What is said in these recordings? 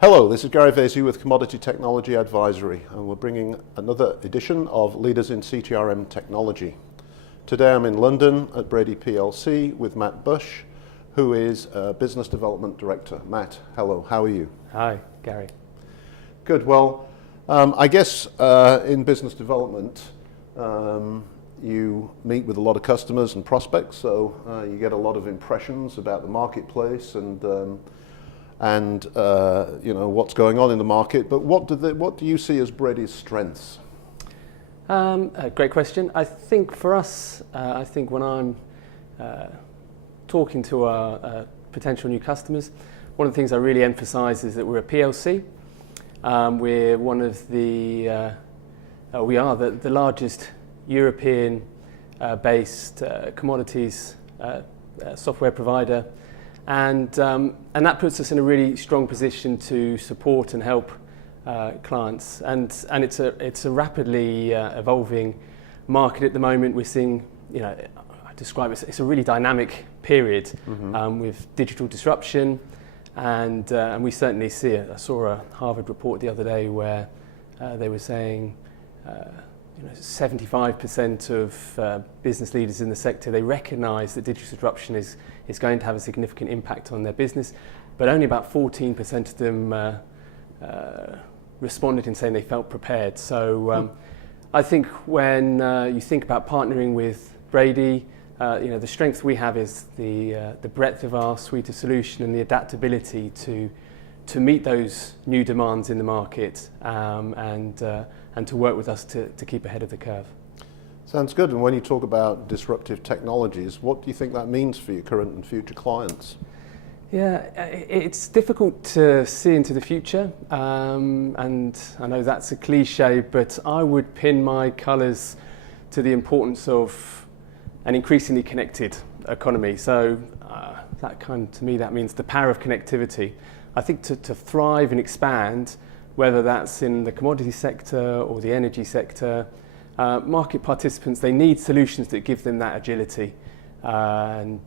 Hello, this is Gary Vasey with Commodity Technology Advisory, and we're bringing another edition of Leaders in CTRM Technology. Today I'm in London at Brady plc with Matt Bush, who is a Business Development Director. Matt, hello, how are you? Hi, Gary. Good, well, I guess in business development, you meet with a lot of customers and prospects, so you get a lot of impressions about the marketplace and you know what's going on in the market. But what do you see as Brady's strengths? Great question. I think for us, I think when I'm talking to our potential new customers, one of the things I really emphasise is that we're a PLC. We're one of the we are the largest European based commodities software provider. And that puts us in a really strong position to support and help clients. And it's a rapidly evolving market at the moment. We're seeing, you know, I describe it's a really dynamic period with digital disruption, and we certainly see it. I saw a Harvard report the other day where they were saying, 75% of business leaders in the sector, they recognise that digital disruption is going to have a significant impact on their business, but only about 14% of them responded in saying they felt prepared. So I think when you think about partnering with Brady, the strength we have is the breadth of our suite of solution and the adaptability to meet those new demands in the market and to work with us to keep ahead of the curve. Sounds good. And when you talk about disruptive technologies, what do you think that means for your current and future clients? Yeah, it's difficult to see into the future, and I know that's a cliche, but I would pin my colours to the importance of an increasingly connected economy. So to me, that means the power of connectivity. I think to thrive and expand, whether that's in the commodity sector or the energy sector, market participants, they need solutions that give them that agility. And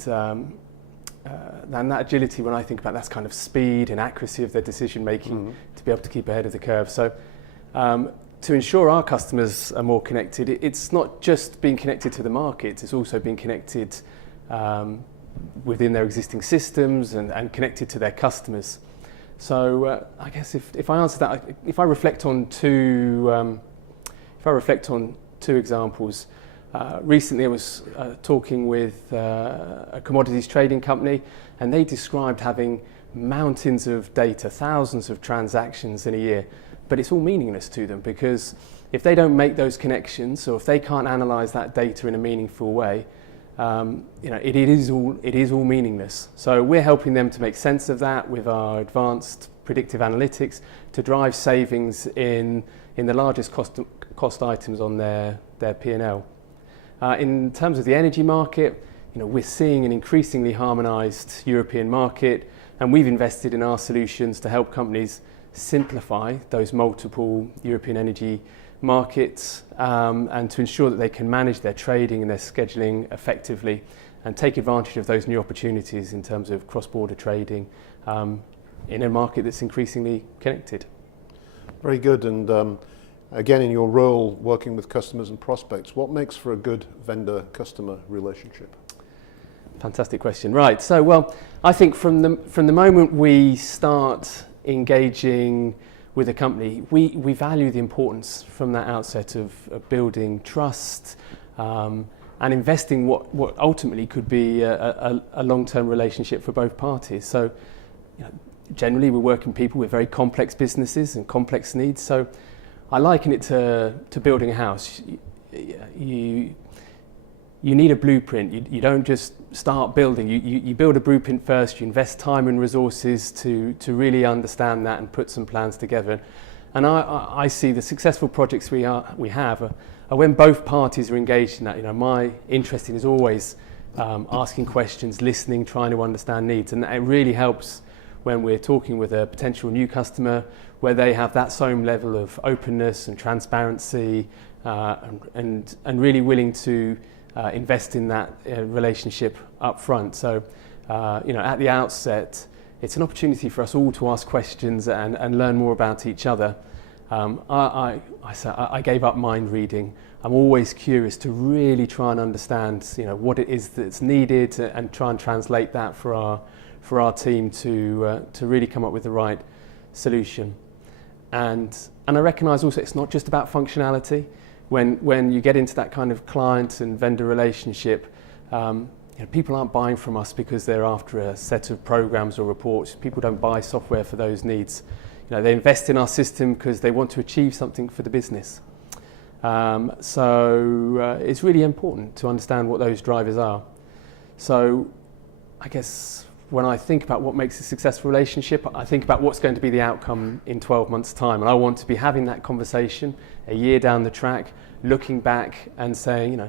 that agility, when I think about that's kind of speed and accuracy of their decision making to be able to keep ahead of the curve. So to ensure our customers are more connected, it's not just being connected to the market, it's also being connected within their existing systems and connected to their customers. So I guess if I answer that, if I reflect on two examples, recently I was talking with a commodities trading company, and they described having mountains of data, thousands of transactions in a year, but it's all meaningless to them because if they don't make those connections, or if they can't analyse that data in a meaningful way, it is all meaningless. So we're helping them to make sense of that with our advanced predictive analytics to drive savings in the largest cost items on their P&L. In terms of the energy market, we're seeing an increasingly harmonised European market, and we've invested in our solutions to help companies simplify those multiple European energy markets and to ensure that they can manage their trading and their scheduling effectively and take advantage of those new opportunities in terms of cross-border trading in a market that's increasingly connected. Very good. And again, in your role working with customers and prospects, what makes for a good vendor-customer relationship? Fantastic question. Right. So, well, I think from the moment we start engaging with a company, we value the importance from that outset of building trust and investing what ultimately could be a long-term relationship for both parties. So generally we're working people with very complex businesses and complex needs. So I liken it to building a house. You need a blueprint. You don't just start building. You build a blueprint first. You invest time and resources to really understand that and put some plans together. And I see the successful projects we have are when both parties are engaged in that. My interest in is always asking questions, listening, trying to understand needs, and it really helps when we're talking with a potential new customer, where they have that same level of openness and transparency, and really willing to invest in that relationship up front. So, at the outset, it's an opportunity for us all to ask questions and learn more about each other. I gave up mind reading. I'm always curious to really try and understand, what it is that's needed and try and translate that for our team to really come up with the right solution. And I recognise also it's not just about functionality. When you get into that kind of client and vendor relationship, people aren't buying from us because they're after a set of programs or reports. People don't buy software for those needs. They invest in our system because they want to achieve something for the business. So it's really important to understand what those drivers are. So I guess when I think about what makes a successful relationship, I think about what's going to be the outcome in 12 months' time. And I want to be having that conversation a year down the track, looking back and saying,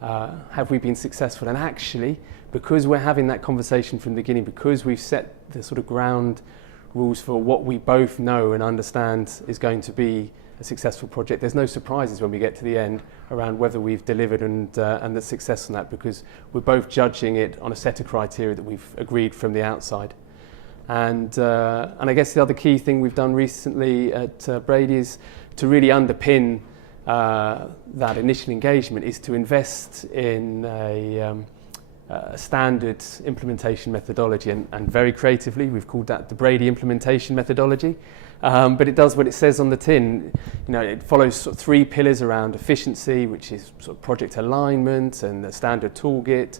have we been successful? And actually, because we're having that conversation from the beginning, because we've set the sort of ground rules for what we both know and understand is going to be a successful project, there's no surprises when we get to the end around whether we've delivered and the success on that, because we're both judging it on a set of criteria that we've agreed from the outside. And I guess the other key thing we've done recently at Brady is to really underpin that initial engagement is to invest in a standard implementation methodology, and very creatively we've called that the Brady implementation methodology. But it does what it says on the tin. It follows sort of 3 pillars around efficiency, which is sort of project alignment and a standard toolkit,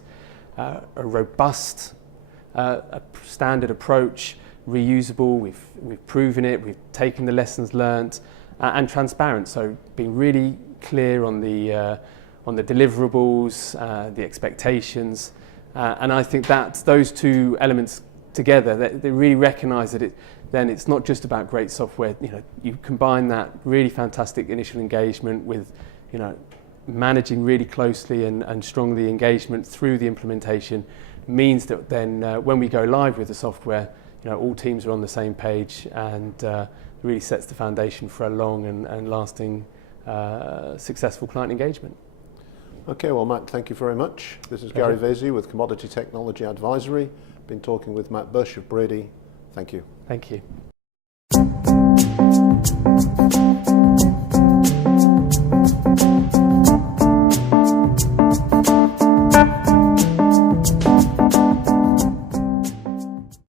a robust a standard approach, reusable. We've proven it. We've taken the lessons learnt, and transparent. So being really clear on the deliverables, the expectations, and I think that those 2 elements together, they really recognise that then it's not just about great software. You combine that really fantastic initial engagement with, managing really closely and strongly engagement through the implementation, means that then when we go live with the software, all teams are on the same page, and really sets the foundation for a long and lasting successful client engagement. Okay, well, Matt, thank you very much. This is Gary Vasey with Commodity Technology Advisory. Been talking with Matt Bush of Brady. Thank you. Thank you.